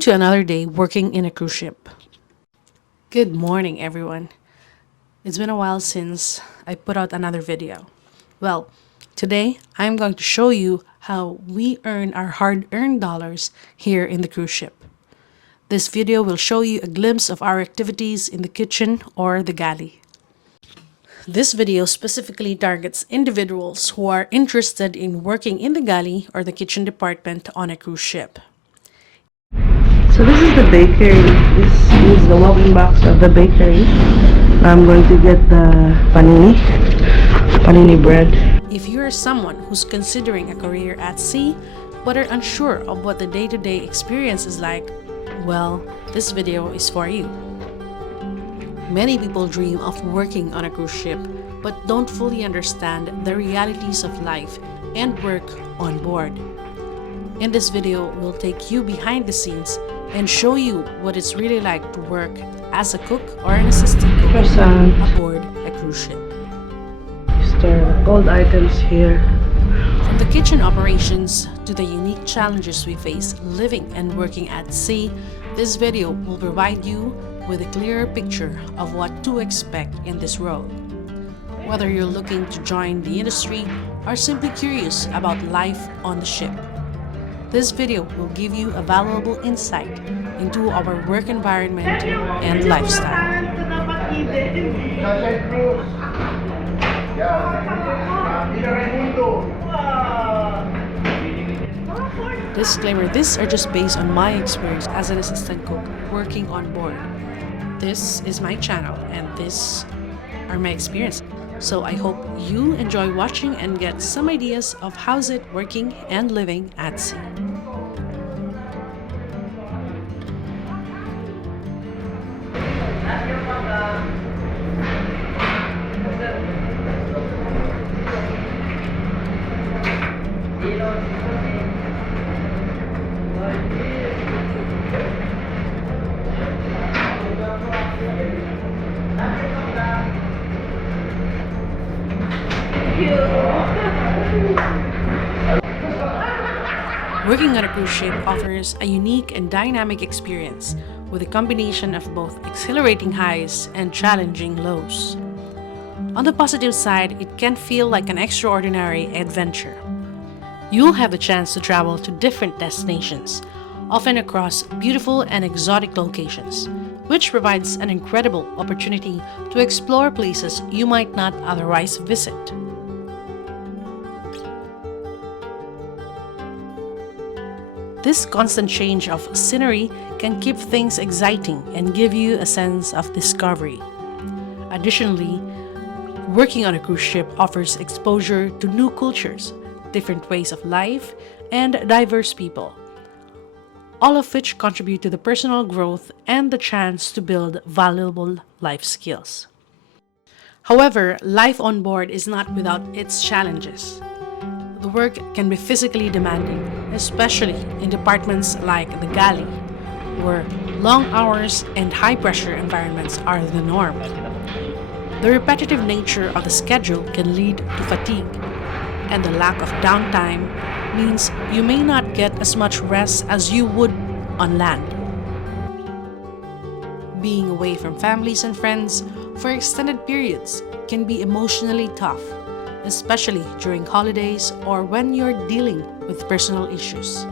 Welcome to another day working in a cruise ship. Good morning, everyone. It's been a while since I put out another video. Well, today I'm going to show you how we earn our hard-earned dollars here in the cruise ship. This video will show you a glimpse of our activities in the kitchen or the galley. This video specifically targets individuals who are interested in working in the galley or the kitchen department on a cruise ship. So this is the bakery. This is the walk-in box of the bakery. I'm going to get the panini bread. If you are someone who's considering a career at sea but are unsure of what the day-to-day experience is like, well, this video is for you. Many people dream of working on a cruise ship but don't fully understand the realities of life and work on board. In this video, we'll take you behind the scenes and show you what it's really like to work as a cook or an assistant cook aboard a cruise ship. Store old items here. From the kitchen operations to the unique challenges we face living and working at sea, this video will provide you with a clearer picture of what to expect in this role. Whether you're looking to join the industry or simply curious about life on the ship, this video will give you a valuable insight into our work environment and lifestyle. Disclaimer, these are just based on my experience as an assistant cook working on board. This is my channel and these are my experiences. So I hope you enjoy watching and get some ideas of how's it working and living at sea. Working on a cruise ship offers a unique and dynamic experience with a combination of both exhilarating highs and challenging lows. On the positive side, it can feel like an extraordinary adventure. You'll have the chance to travel to different destinations, often across beautiful and exotic locations, which provides an incredible opportunity to explore places you might not otherwise visit. This constant change of scenery can keep things exciting and give you a sense of discovery. Additionally, working on a cruise ship offers exposure to new cultures, different ways of life, and diverse people, all of which contribute to the personal growth and the chance to build valuable life skills. However, life on board is not without its challenges. The work can be physically demanding, especially in departments like the galley, where long hours and high-pressure environments are the norm. The repetitive nature of the schedule can lead to fatigue, and the lack of downtime means you may not get as much rest as you would on land. Being away from families and friends for extended periods can be emotionally tough, especially during holidays or when you're dealing with personal issues.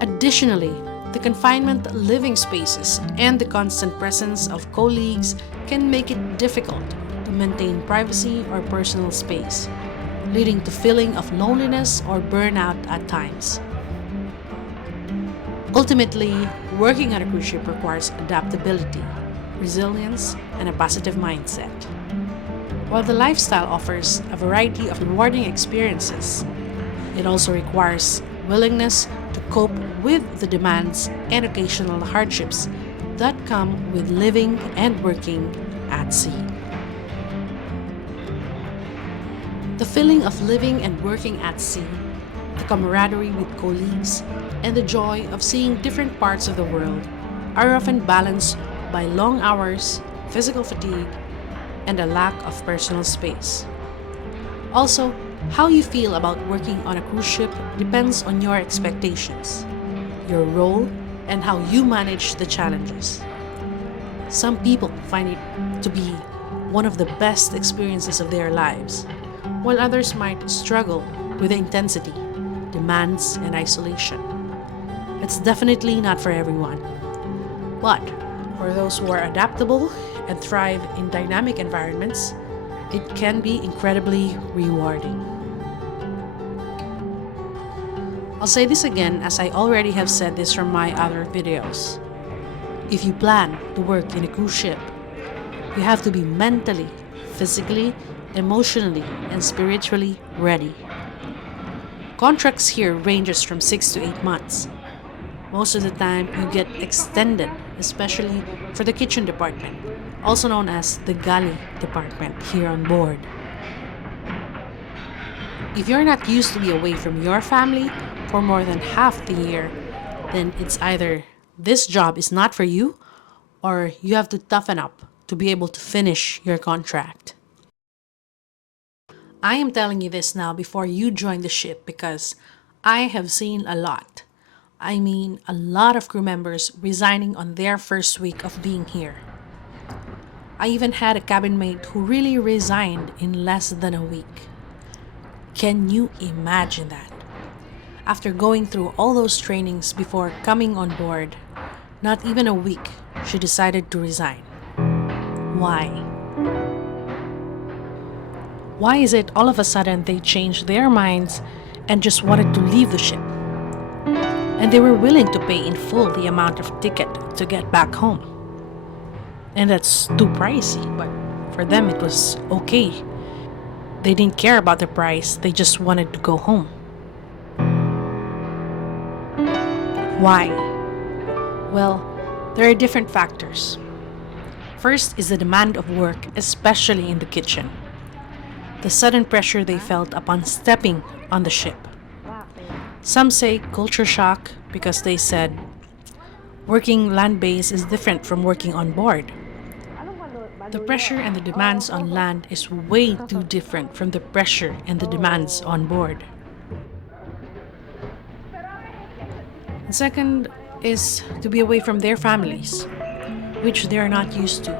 Additionally, the confinement living spaces and the constant presence of colleagues can make it difficult to maintain privacy or personal space, leading to feeling of loneliness or burnout at times. Ultimately, working on a cruise ship requires adaptability, resilience, and a positive mindset. While the lifestyle offers a variety of rewarding experiences, it also requires willingness to cope with the demands and occasional hardships that come with living and working at sea. The feeling of living and working at sea, the camaraderie with colleagues, and the joy of seeing different parts of the world are often balanced by long hours, physical fatigue, and a lack of personal space. Also, how you feel about working on a cruise ship depends on your expectations. your role, and how you manage the challenges. Some people find it to be one of the best experiences of their lives, while others might struggle with the intensity, demands, and isolation. It's definitely not for everyone. But for those who are adaptable and thrive in dynamic environments, it can be incredibly rewarding. I'll say this again, as I already have said this from my other videos. If you plan to work in a cruise ship, you have to be mentally, physically, emotionally, and spiritually ready. Contracts here ranges from 6 to 8 months. Most of the time, you get extended, especially for the kitchen department, also known as the Galley department here on board. If you're not used to be away from your family for more than half the year, then it's either this job is not for you, or you have to toughen up to be able to finish your contract. I am telling you this now before you join the ship because I have seen a lot. I mean, a lot of crew members resigning on their first week of being here. I even had a cabin mate who really resigned in less than a week. Can you imagine that? After going through all those trainings before coming on board, not even a week, she decided to resign. Why? Why is it all of a sudden they changed their minds and just wanted to leave the ship? And they were willing to pay in full the amount of ticket to get back home. And that's too pricey, but for them it was okay. They didn't care about the price, they just wanted to go home. Why? Well, there are different factors. First is the demand of work, especially in the kitchen. The sudden pressure they felt upon stepping on the ship. Some say culture shock because they said working land-based is different from working on board. The pressure and the demands on land is way too different from the pressure and the demands on board. And second is to be away from their families, which they are not used to.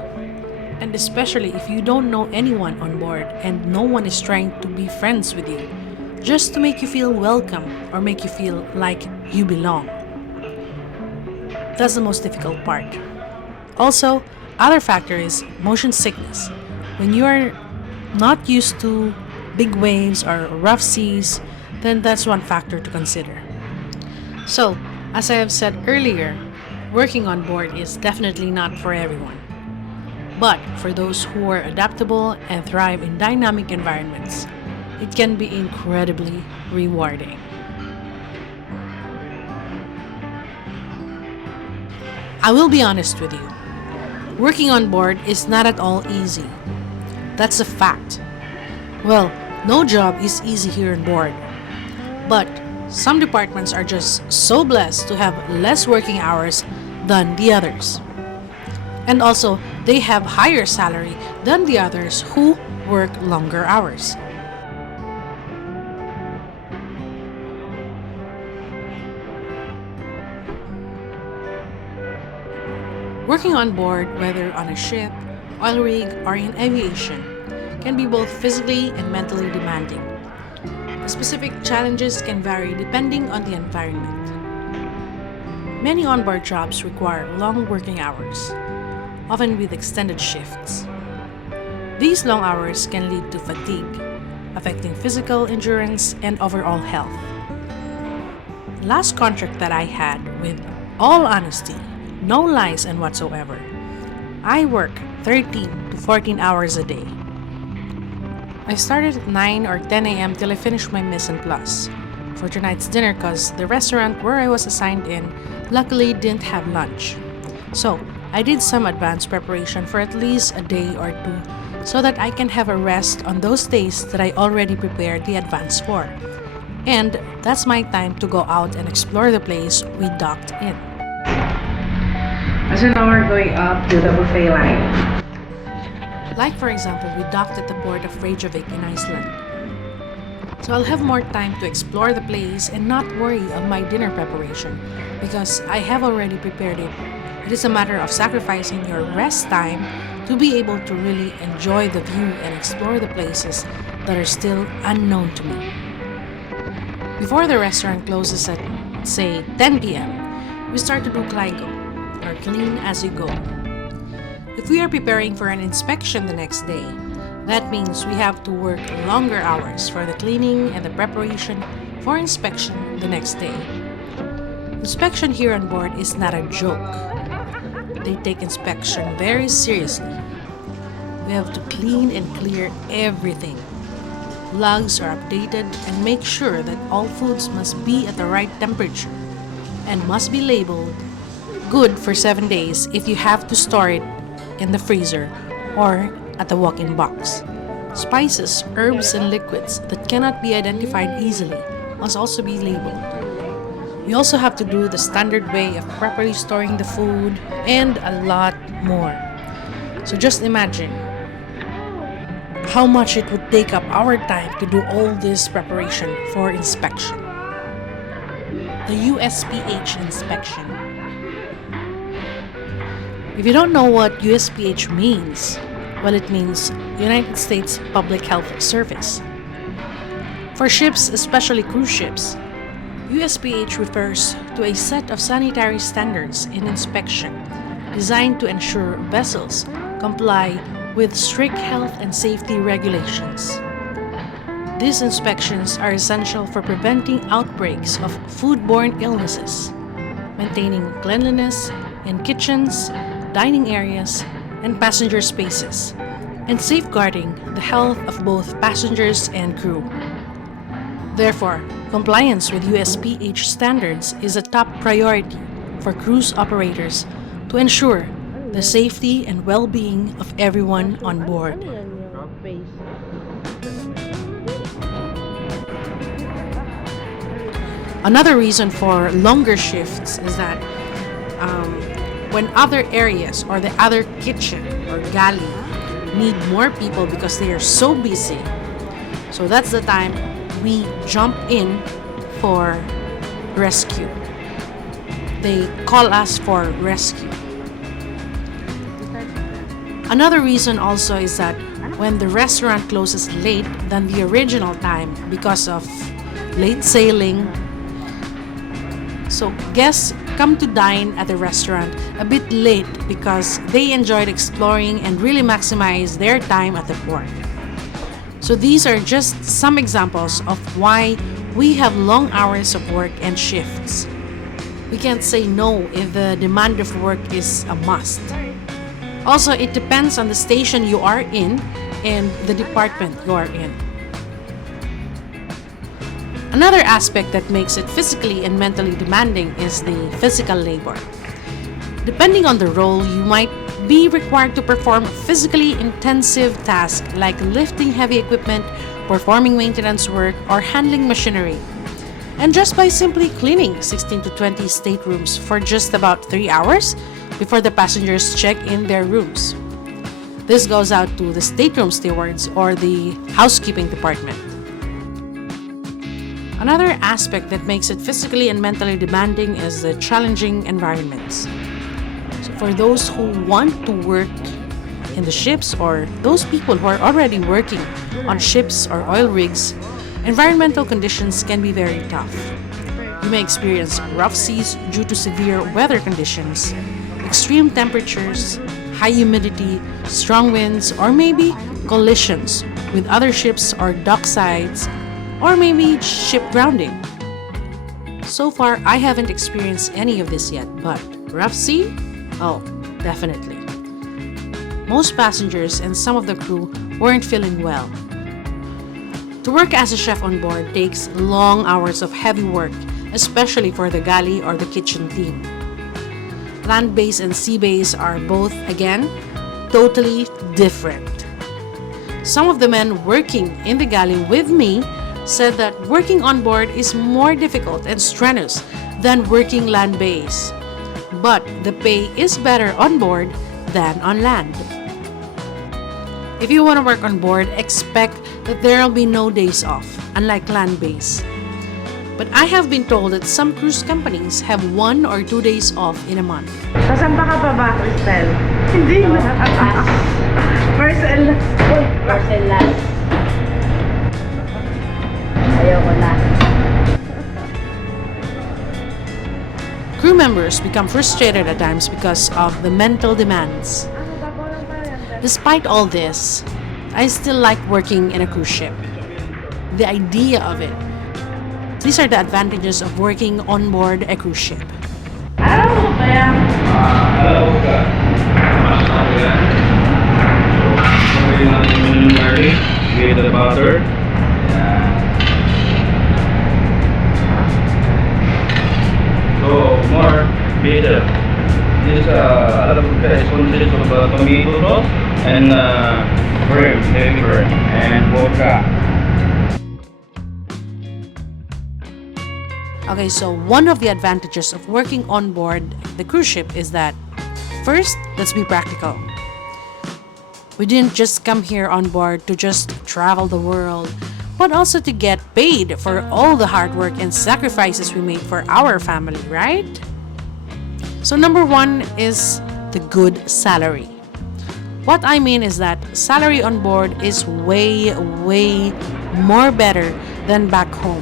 And especially if you don't know anyone on board and no one is trying to be friends with you, just to make you feel welcome or make you feel like you belong. That's the most difficult part. Also, other factor is motion sickness. When you are not used to big waves or rough seas, then that's one factor to consider. So, as I have said earlier, working on board is definitely not for everyone. But for those who are adaptable and thrive in dynamic environments, it can be incredibly rewarding. I will be honest with you. Working on board is not at all easy. That's a fact. Well, no job is easy here on board. But some departments are just so blessed to have less working hours than the others. And also, they have higher salary than the others who work longer hours. Working on board, whether on a ship, oil rig, or in aviation, can be both physically and mentally demanding. The specific challenges can vary depending on the environment. Many onboard jobs require long working hours, often with extended shifts. These long hours can lead to fatigue, affecting physical endurance and overall health. The last contract that I had, with all honesty, no lies and whatsoever, I work 13 to 14 hours a day. I started at 9 or 10 a.m. till I finished my mise en place for tonight's dinner because the restaurant where I was assigned in luckily didn't have lunch. So I did some advanced preparation for at least a day or two so that I can have a rest on those days that I already prepared the advance for. And that's my time to go out and explore the place we docked in. So now we're going up to the buffet line. Like for example, we docked at the port of Reykjavik in Iceland. So I'll have more time to explore the place and not worry of my dinner preparation because I have already prepared it. It is a matter of sacrificing your rest time to be able to really enjoy the view and explore the places that are still unknown to me. Before the restaurant closes at, say, 10 p.m., we start to do Kligo, or clean as you go. If we are preparing for an inspection the next day, that means we have to work longer hours for the cleaning and the preparation for inspection the next day. Inspection here on board is not a joke. They take inspection very seriously. We have to clean and clear everything. Logs are updated and make sure that all foods must be at the right temperature and must be labeled good for 7 days if you have to store it in the freezer or at the walk-in box. Spices, herbs, and liquids that cannot be identified easily must also be labeled. We also have to do the standard way of properly storing the food and a lot more. So just imagine how much it would take up our time to do all this preparation for inspection. The USPH inspection. If you don't know what USPH means, well, it means United States Public Health Service. For ships, especially cruise ships, USPH refers to a set of sanitary standards in inspection designed to ensure vessels comply with strict health and safety regulations. These inspections are essential for preventing outbreaks of foodborne illnesses, maintaining cleanliness in kitchens, dining areas, and passenger spaces, and safeguarding the health of both passengers and crew. Therefore, compliance with USPH standards is a top priority for cruise operators to ensure the safety and well-being of everyone on board. Another reason for longer shifts is that when other areas or the other kitchen or galley need more people because they are so busy, so that's the time we jump in for rescue. They call us for rescue. Another reason also is that when the restaurant closes late than the original time because of late sailing, so guests come to dine at the restaurant a bit late because they enjoyed exploring and really maximize their time at the port. So these are just some examples of why we have long hours of work and shifts. We can't say no if the demand of work is a must. Also, it depends on the station you are in and the department you are in. Another aspect that makes it physically and mentally demanding is the physical labor. Depending on the role, you might be required to perform physically intensive tasks like lifting heavy equipment, performing maintenance work, or handling machinery. And just by simply cleaning 16 to 20 staterooms for just about 3 hours before the passengers check in their rooms. This goes out to the stateroom stewards or the housekeeping department. Another aspect that makes it physically and mentally demanding is the challenging environments. So for those who want to work in the ships or those people who are already working on ships or oil rigs, environmental conditions can be very tough. You may experience rough seas due to severe weather conditions, extreme temperatures, high humidity, strong winds, or maybe collisions with other ships or docksides, or maybe ship grounding. So far, I haven't experienced any of this yet, but rough sea? Oh, definitely. Most passengers and some of the crew weren't feeling well. To work as a chef on board takes long hours of heavy work, especially for the galley or the kitchen team. Land base and sea base are both, again, totally different. Some of the men working in the galley with me said that working on board is more difficult and strenuous than working land base. But the pay is better on board than on land. If you want to work on board, expect that there will be no days off, unlike land-based. But I have been told that some cruise companies have 1 or 2 days off in a month. Sasamba ka pa ba, Cristel? Hindi na. First and last. First and last. Ayoko na. Crew members become frustrated at times because of the mental demands. Despite all this, I still like working in a cruise ship. The idea of it. These are the advantages of working on board a cruise ship. Alam mo ba yan? Alam ko ka. Mas ako yan. So, pagkain natin yung garlic with the butter. Yan. So, more bitter. This, alam ko ka, is consist of tomato sauce and cream, heavy cream, and vodka. Okay, so one of the advantages of working on board the cruise ship is that, first, let's be practical. We didn't just come here on board to just travel the world, but also to get paid for all the hard work and sacrifices we made for our family, right? So number 1 is the good salary. What I mean is that salary on board is way more better than back home.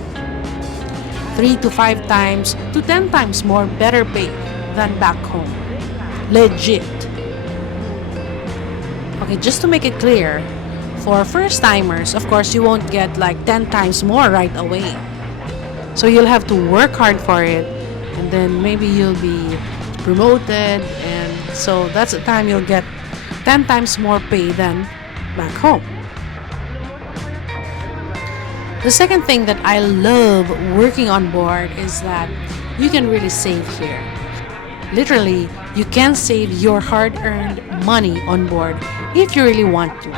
3 to 5 times to 10 times more better pay than back home. Legit. Okay, just to make it clear, for first timers, of course, you won't get like 10 times more right away. So you'll have to work hard for it, and then maybe you'll be promoted, and so that's the time you'll get 10 times more pay than back home. The second thing that I love working on board is that you can really save here. Literally, you can save your hard-earned money on board if you really want to.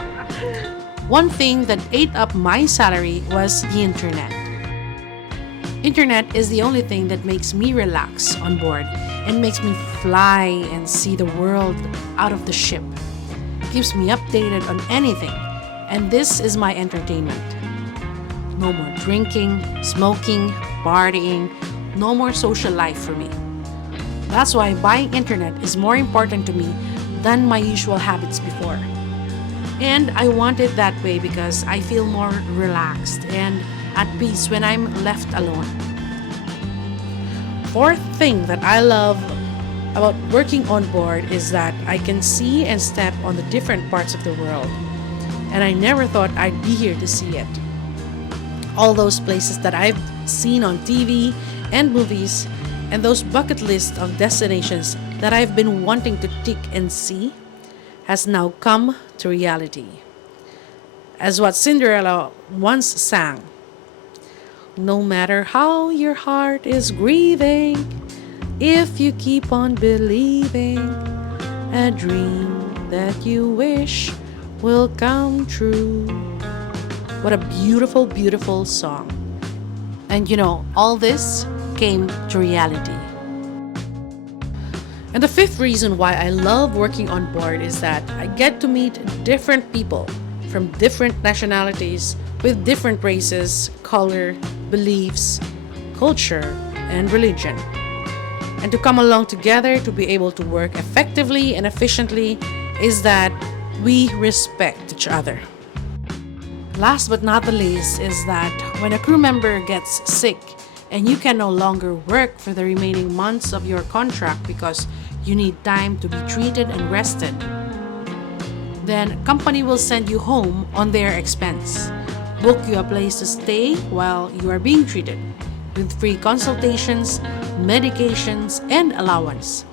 One thing that ate up my salary was the internet. Internet is the only thing that makes me relax on board and makes me fly and see the world out of the ship. Keeps me updated on anything, and this is my entertainment. No more drinking, smoking, partying, no more social life for me. That's why buying internet is more important to me than my usual habits before. And I want it that way because I feel more relaxed and at peace when I'm left alone. Fourth thing that I love about working on board is that I can see and step on the different parts of the world. And I never thought I'd be here to see it. All those places that I've seen on TV and movies, and those bucket lists of destinations that I've been wanting to tick and see, has now come to reality. As what Cinderella once sang, no matter how your heart is grieving, if you keep on believing, a dream that you wish will come true. What a beautiful, beautiful song. And you know, all this came to reality. And the fifth reason why I love working on board is that I get to meet different people from different nationalities with different races, color, beliefs, culture, and religion. And to come along together to be able to work effectively and efficiently is that we respect each other. Last but not the least is that when a crew member gets sick and you can no longer work for the remaining months of your contract because you need time to be treated and rested, then company will send you home on their expense, book you a place to stay while you are being treated, with free consultations, medications, and allowance,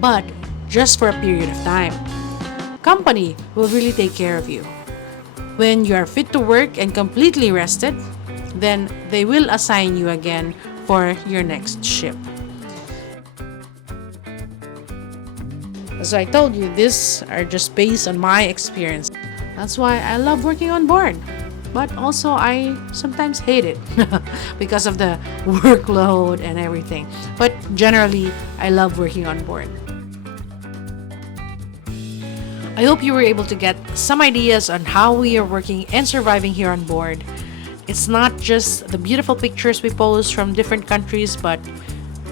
but just for a period of time. Company will really take care of you. When you are fit to work and completely rested, then they will assign you again for your next ship. As I told you, these are just based on my experience. That's why I love working on board. But also I sometimes hate it because of the workload and everything. But generally, I love working on board. I hope you were able to get some ideas on how we are working and surviving here on board. It's not just the beautiful pictures we post from different countries, but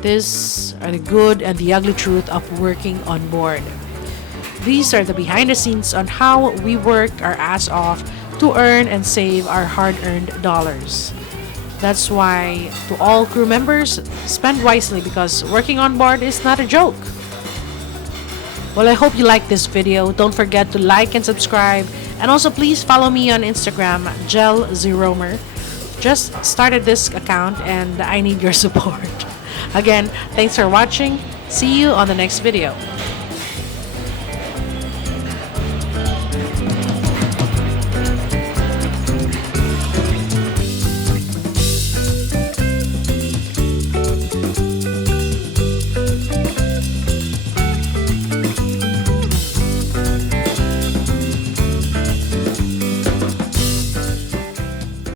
these are the good and the ugly truth of working on board. These are the behind the scenes on how we work our ass off to earn and save our hard-earned dollars. That's why, to all crew members, spend wisely because working on board is not a joke. Well, I hope you liked this video. Don't forget to like and subscribe. And also please follow me on Instagram, Gell Just started this account and I need your support. Again, thanks for watching. See you on the next video.